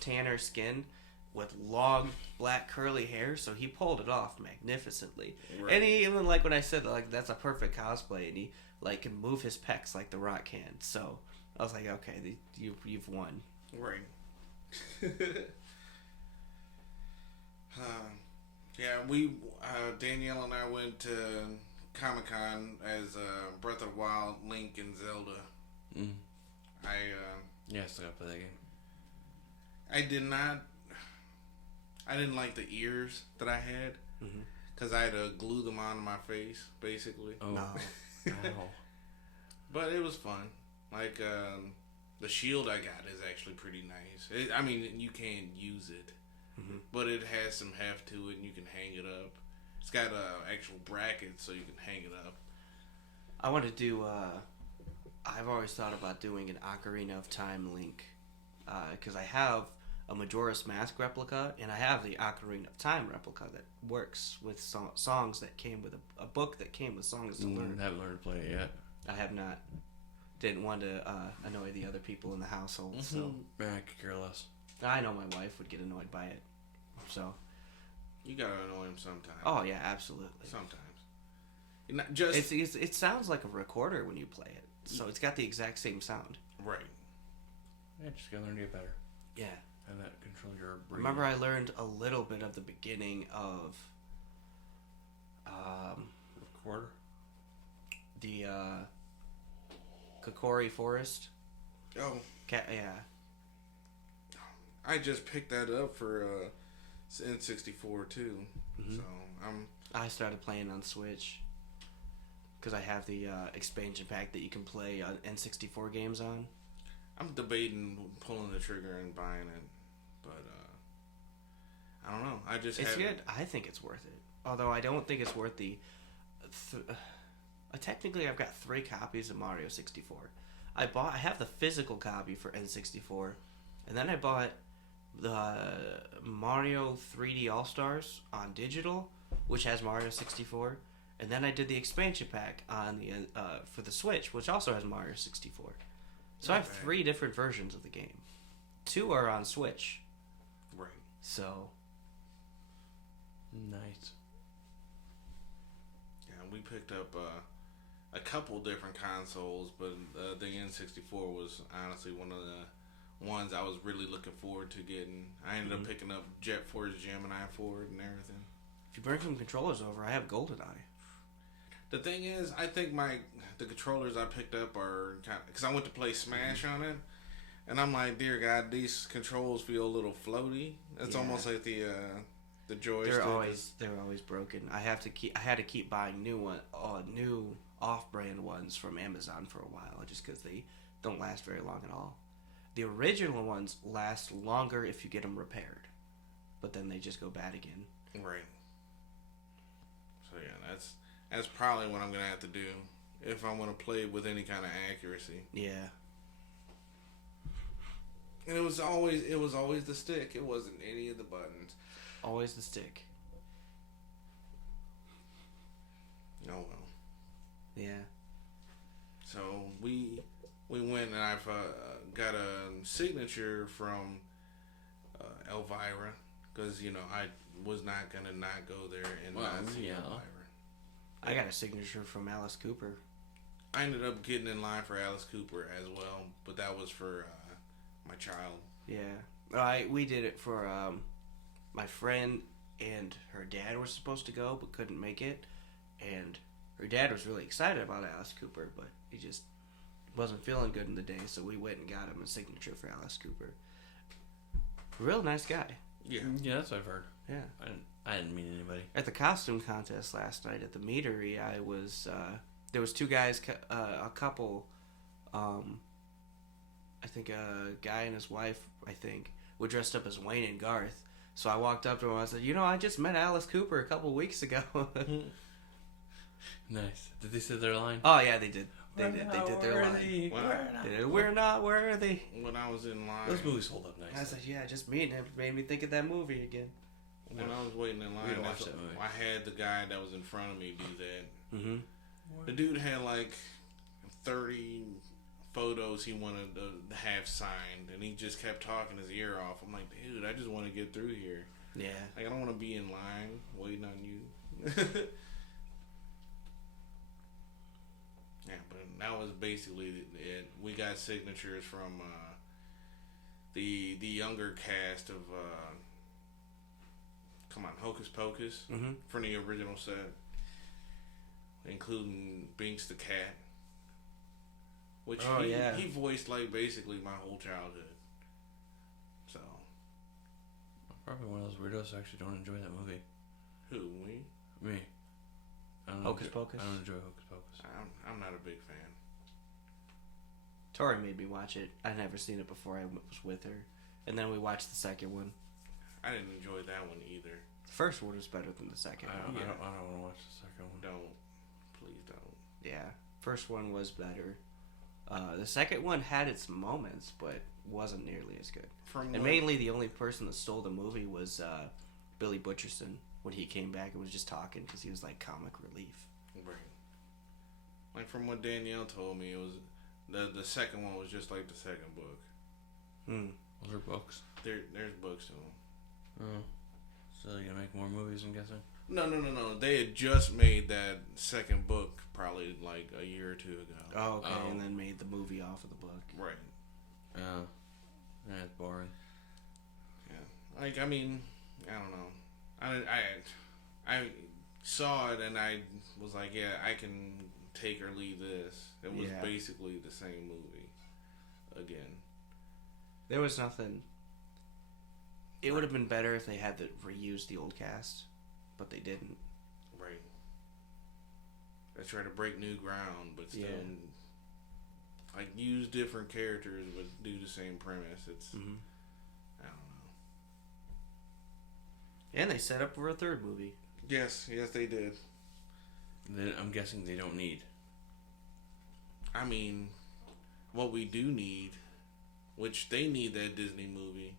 tanner skin with long black curly hair, so he pulled it off magnificently. Right. And he even like when I said like that's a perfect cosplay, and he like can move his pecs like The Rock can. So I was like, okay, you've won. Right. Yeah, Danielle and I went to Comic-Con as Breath of the Wild, Link, and Zelda. Mm. I still gotta play that game. I didn't like the ears that I had because I had to glue them onto my face, basically. Oh. No. But it was fun. Like the shield I got is actually pretty nice. I mean, you can't use it, but it has some heft to it, and you can hang it up. It's got actual brackets so you can hang it up. I want to do. I've always thought about doing an Ocarina of Time Link, because I have a Majora's Mask replica, and I have the Ocarina of Time replica that works with songs that came with a book that came with songs to learn. I haven't learned to play it yet. I have not. Didn't want to annoy the other people in the household, so... I could care less. I know my wife would get annoyed by it, so... You gotta annoy him sometimes. Oh, yeah, absolutely. Sometimes. Not just... It sounds like a recorder when you play it, so it's got the exact same sound. Right. Yeah, just gotta learn to get better. Yeah. And that control your brain. Remember I learned a little bit of the beginning of... Recorder? The, Kokori Forest. Oh. Yeah. I just picked that up for N64 too. So I started playing on Switch because I have the expansion pack that you can play N64 games on. I'm debating pulling the trigger and buying it, but I don't know. It's good. I think it's worth it. Although I don't think it's worth the. Technically, I've got 3 copies of Mario 64. I have the physical copy for N64, and then I bought the Mario 3D All Stars on digital, which has Mario 64, And then I did the expansion pack on the for the Switch, which also has Mario 64. So I have 3 different versions of the game. 2 are on Switch. Right. So. Nice. Yeah, we picked up a couple different consoles, but the N64 was honestly one of the ones I was really looking forward to getting. I ended up picking up Jet Force Gemini for it and everything. If you bring some controllers over, I have GoldenEye. The thing is, I think the controllers I picked up are kind of, because I went to play Smash on it, and I'm like, dear God, these controls feel a little floaty. It's almost like the joystick. They're always broken. I had to keep buying new off-brand ones from Amazon for a while, just because they don't last very long at all. The original ones last longer if you get them repaired, but then they just go bad again. Right. So yeah, that's probably what I'm gonna have to do if I want to play it with any kind of accuracy. Yeah. And it was always the stick. It wasn't any of the buttons. Always the stick. Oh well. Yeah. So we went and I've got a signature from Elvira because I was not gonna not go there and not see Elvira. I got a signature from Alice Cooper. I ended up getting in line for Alice Cooper as well, but that was for my child. Yeah, we did it for my friend and her dad were supposed to go but couldn't make it, and her dad was really excited about Alice Cooper, but he just wasn't feeling good in the day, so we went and got him a signature for Alice Cooper. Real nice guy. Yeah, that's what I've heard. Yeah, I didn't meet anybody. At the costume contest last night at the meadery, I was there was 2 guys, a couple, I think a guy and his wife, were dressed up as Wayne and Garth. So I walked up to him and I said, I just met Alice Cooper a couple weeks ago. Nice. Did they say their line? Oh yeah, they did. They did their line. We're not worthy. When I was in line, those movies hold up nice. I said, yeah, just meeting him made me think of that movie again. When I was waiting in line, that movie. I had the guy that was in front of me do that. Mm-hmm. The dude had like 30 photos he wanted to have signed, and he just kept talking his ear off. I'm like, dude, I just want to get through here. Yeah. Like, I don't want to be in line waiting on you. Yeah, but that was basically it. We got signatures from the younger cast of Hocus Pocus from the original set, including Binks the cat, which he voiced like basically my whole childhood. So I'm probably one of those weirdos who actually don't enjoy that movie. Who, me? Hocus Pocus? I don't enjoy Hocus Pocus. I'm not a big fan. Tori made me watch it. I'd never seen it before. I was with her, and then we watched the second one. I didn't enjoy that one either. The first one was better than the second one. I don't want to watch the second one. Please don't. Yeah, first one was better. The second one had its moments, but wasn't nearly as good. Mainly the only person that stole the movie was Billy Butcherson when he came back and was just talking because he was like comic relief. Right. Like from what Danielle told me, it was the second one was just like the second book. Those are books. There's books to them. Oh. So they're gonna make more movies, I'm guessing? No. They had just made that second book probably like a year or 2 ago. Oh, okay. And then made the movie off of the book. Right. Oh. That's boring. Yeah. Like, I mean, I don't know. I saw it and I was like, yeah, I can take or leave this. It was basically the same movie again. There was nothing. It would have been better if they had reused the old cast, but they didn't. Right. They try to break new ground, but still, like, use different characters but do the same premise. It's, I don't know. And they set up for a third movie. Yes, they did. I'm guessing they don't need. I mean, what we do need, which they need that Disney movie,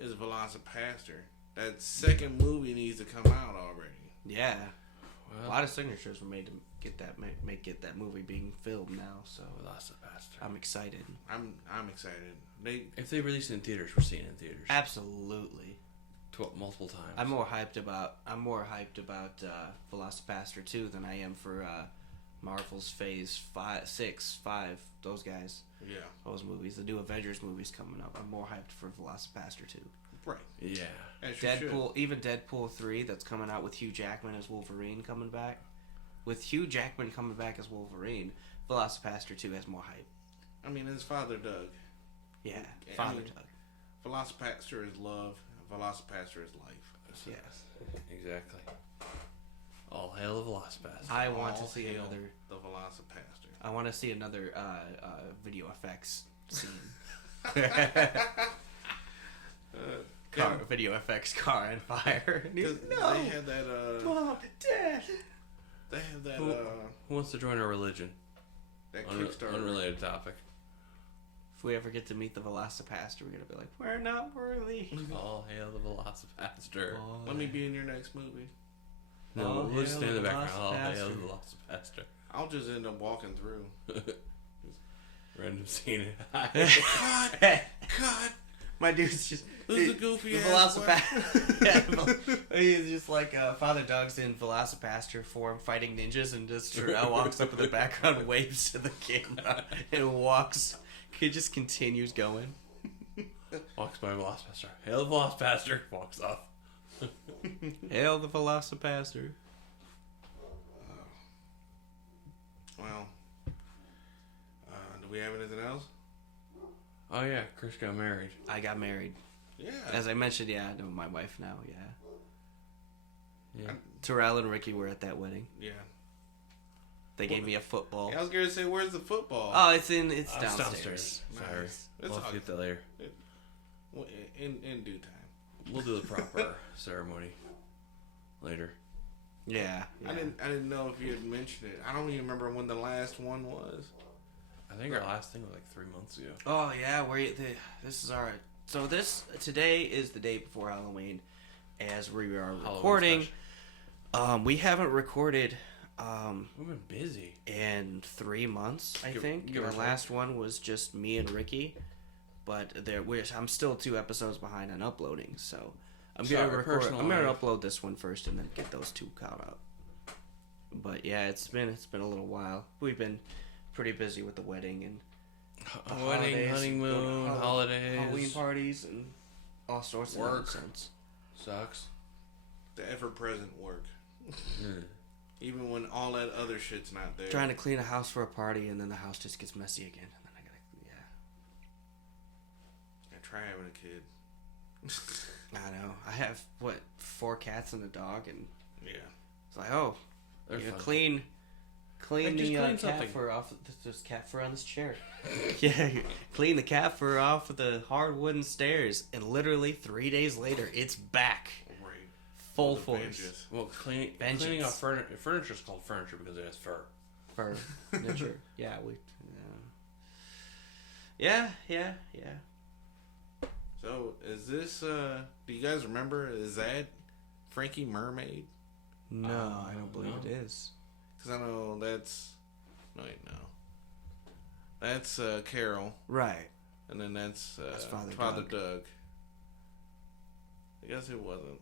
is Velocipaster. That second movie needs to come out already. Yeah. a lot of signatures were made to get that movie being filmed now. So VelociPastor. I'm excited. I'm excited. If they release it in theaters, we're seeing it in theaters. Absolutely. Multiple times. I'm more hyped about VelociPastor 2 than I am for Marvel's Phase 5, those guys. Yeah. Those movies. The new Avengers movies coming up. I'm more hyped for VelociPastor 2. Right. Yeah. Even Deadpool 3 that's coming out with Hugh Jackman as Wolverine coming back. With Hugh Jackman coming back as Wolverine, VelociPastor 2 has more hype. I mean, his father Doug. Yeah, Doug. VelociPastor is love. VelociPastor is life. Yes. Exactly. All hail the VelociPastor. I want to see another... The VelociPastor. I want to see another video effects scene. Video effects car on fire. No. They had that. Mom, Dad. They have that. Who wants to join our religion? That Kickstarter. Unrelated topic. If we ever get to meet the VelociPastor, we're gonna be like, we're not worthy. All hail the VelociPastor. Let me be in your next movie. No, we'll just stay in the background. All hail the VelociPastor. I'll just end up walking through. Random scene. Cut. My dude's just... Who's the goofy ass VelociPastor. He's just like Father Doug's in VelociPastor form fighting ninjas, and just walks up in the background, waves to the camera, and walks. He just continues going. Walks by VelociPastor. Hail the VelociPastor. Walks off. Hail the VelociPastor. Well, do we have anything else? Oh yeah, Chris got married. I got married. Yeah. As I mentioned, I know my wife now, Yeah. Terrell and Ricky were at that wedding. Yeah. They gave me a football. Yeah, I was going to say, where's the football? Oh, it's downstairs. Sorry. Nice. We'll get that later. In due time. We'll do the proper ceremony later. Yeah. I didn't know if you had mentioned it. I don't even remember when the last one was. I think our last thing was like 3 months ago. Oh yeah, this is our... So today is the day before Halloween, as we are recording. We haven't recorded... we've been busy. In 3 months, I think. The last one was just me and Ricky, but I'm still 2 episodes behind on uploading, so I'm gonna upload this one first and then get those 2 caught up. But yeah, it's been a little while. We've been pretty busy with the wedding and wedding, honeymoon, holidays, Halloween parties, and all sorts of nonsense. Sucks. The ever-present work. Even when all that other shit's not there. Trying to clean a house for a party, and then the house just gets messy again, and then I try having a kid. I know. I have 4 cats and a dog, and yeah, it's like, clean the cat fur off. There's cat fur on this chair. Yeah, clean the cat fur off of the hard wooden stairs, and literally 3 days later, it's back. Right. Full force. Well, cleaning off furniture is called furniture because it has fur. Fur. Nature. Yeah, Yeah. So, is this, do you guys remember, is that Frankie Mermaid? No, I don't believe it is. Because I know that's, that's Carol. Right. And then that's Father Doug. I guess it wasn't.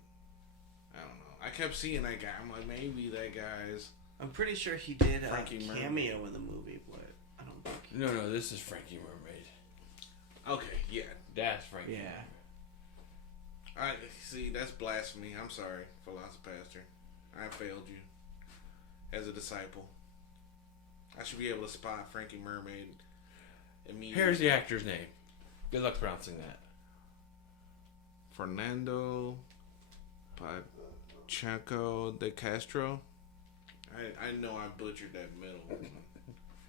I don't know. I kept seeing that guy. I'm like, maybe that guy's... I'm pretty sure he did a Frankie cameo in the movie, but I don't think... No, this is Frankie Mermaid. Okay, yeah. That's Frankie Mermaid. I see, that's blasphemy. I'm sorry, VelociPastor. I failed you as a disciple. I should be able to spot Frankie Mermaid immediately. Here's the actor's name. Good luck pronouncing that. Fernando Pacheco de Castro. I know I butchered that middle.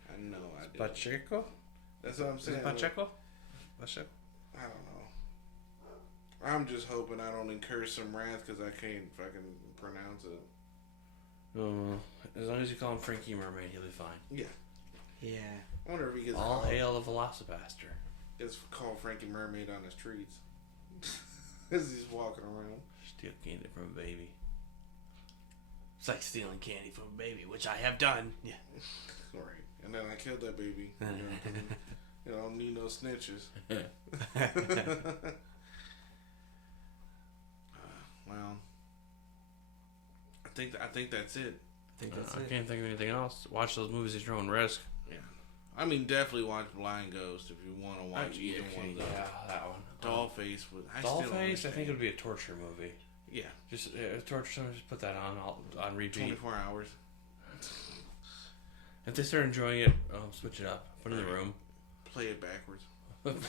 I know I did. Pacheco? That's what I'm saying. Pacheco? I don't know. I'm just hoping I don't incur some wrath because I can't fucking pronounce it. As long as you call him Frankie Mermaid, he'll be fine. Yeah. Yeah. I wonder if he gets all hail the VelociPastor. Gets called Frankie Mermaid on the streets as he's walking around. Still getting it from a baby. It's like stealing candy from a baby, which I have done. Yeah. Right. And then I killed that baby. You know, I don't need no snitches. Well, I think that's it. I can't think of anything else. Watch those movies at your own risk. Yeah. I mean, definitely watch Blind Ghost if you want to watch either one of those. Yeah, that one. DollFace. DollFace, I think it would be a torture movie. Yeah. Just torture. Just put that on repeat. 24 hours. If they start enjoying it, switch it up. Put it in the room. Play it backwards. What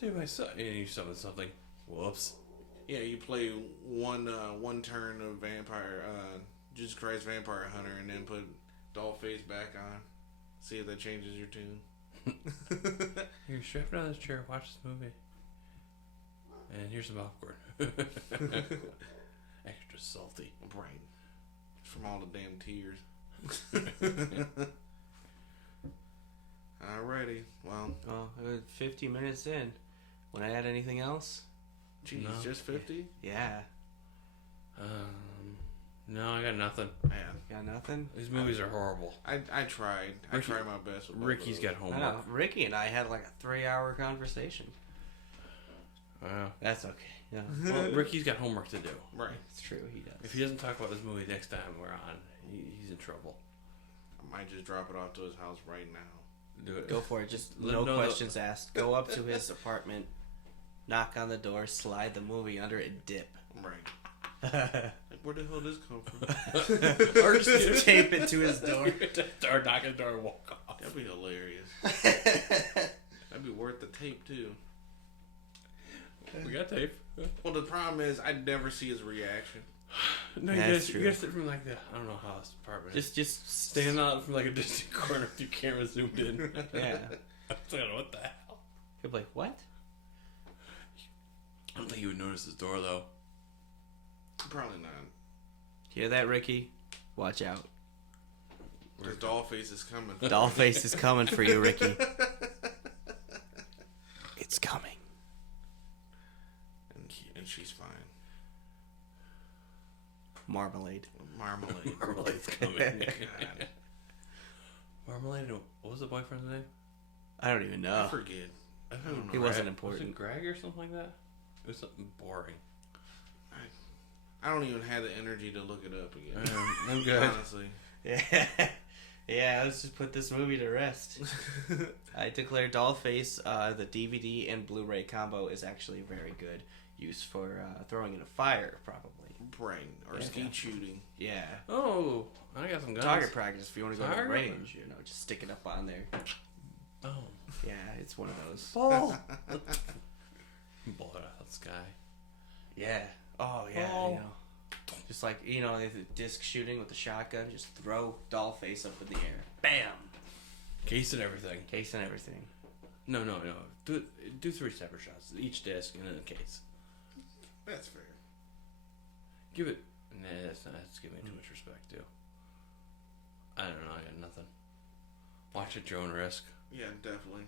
did my son? You summon something. Whoops. Yeah, you play one turn of vampire, Jesus Christ Vampire Hunter, and then put DollFace back on. See if that changes your tune. You're strapped on this chair. Watch this movie. And here's some popcorn. Extra salty. Right. From all the damn tears. Alrighty. Well, 50 minutes in. Want to add anything else? Jeez, no. Just 50? Yeah. No, I got nothing. Yeah. Got nothing? These movies are horrible. I tried. I tried my best with Ricky's got homework. I know. Ricky and I had like a 3-hour conversation. That's okay. Yeah. Well, Ricky's got homework to do. Right. It's true, he does. If he doesn't talk about this movie next time we're on, he's in trouble. I might just drop it off to his house right now. Do it. Go for it. Just no questions asked. Go up to his apartment, knock on the door, slide the movie under it, dip. Right. Like, where the hell did this come from? Or just tape it to his door. Or knock on the door and walk off. That'd be hilarious. That'd be worth the tape, too. We got tape. Well, the problem is I'd never see his reaction. No, you gotta sit from like the, I don't know how this apartment is. Just stand out from like a distant corner with your camera zoomed in. Yeah. I was like, what the hell? He'll be like, what? I don't think you would notice his door though. Probably not. Hear that, Ricky? Watch out. Because DollFace is coming. DollFace is coming for you, Ricky. It's coming. And she's fine. Marmalade. Marmalade's coming. God. Marmalade. What was the boyfriend's name? I don't even know. I forget. I don't know. He wasn't important. Was it Greg or something like that? It was something boring. I don't even have the energy to look it up again. I'm good. Honestly. Yeah. Yeah, let's just put this movie to rest. I declare DollFace, the DVD and Blu-ray combo is actually very good use for throwing in a fire, probably. Right. Or skeet shooting. Yeah. Oh, I got some guns. Target practice if you want to go to the range, you know, just stick it up on there. Oh. Yeah, it's one of those. Ball. Ball out of the sky. Yeah. Oh, yeah, you know. Just like, you know, the disc shooting with the shotgun, just throw DollFace up in the air. Bam! Case and everything. Case and everything. No. Do 3 separate shots. Each disc and then a case. That's fair. Give it... Nah, that's giving me too much respect, too. I don't know, I got nothing. Watch at your own risk. Yeah, definitely.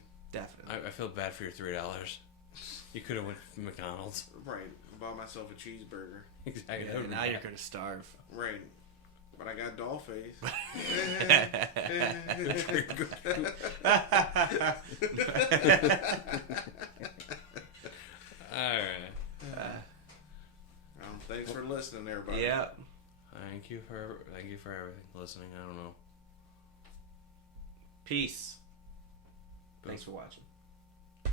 I feel bad for your $3. You could have went to McDonald's. Right. Bought myself a cheeseburger. Exactly. Yeah, now you're going to starve. Right. But I got DollFace. Alright. Thanks for listening, everybody. Yeah. Thank you for everything. Listening, I don't know. Peace. Thanks for watching.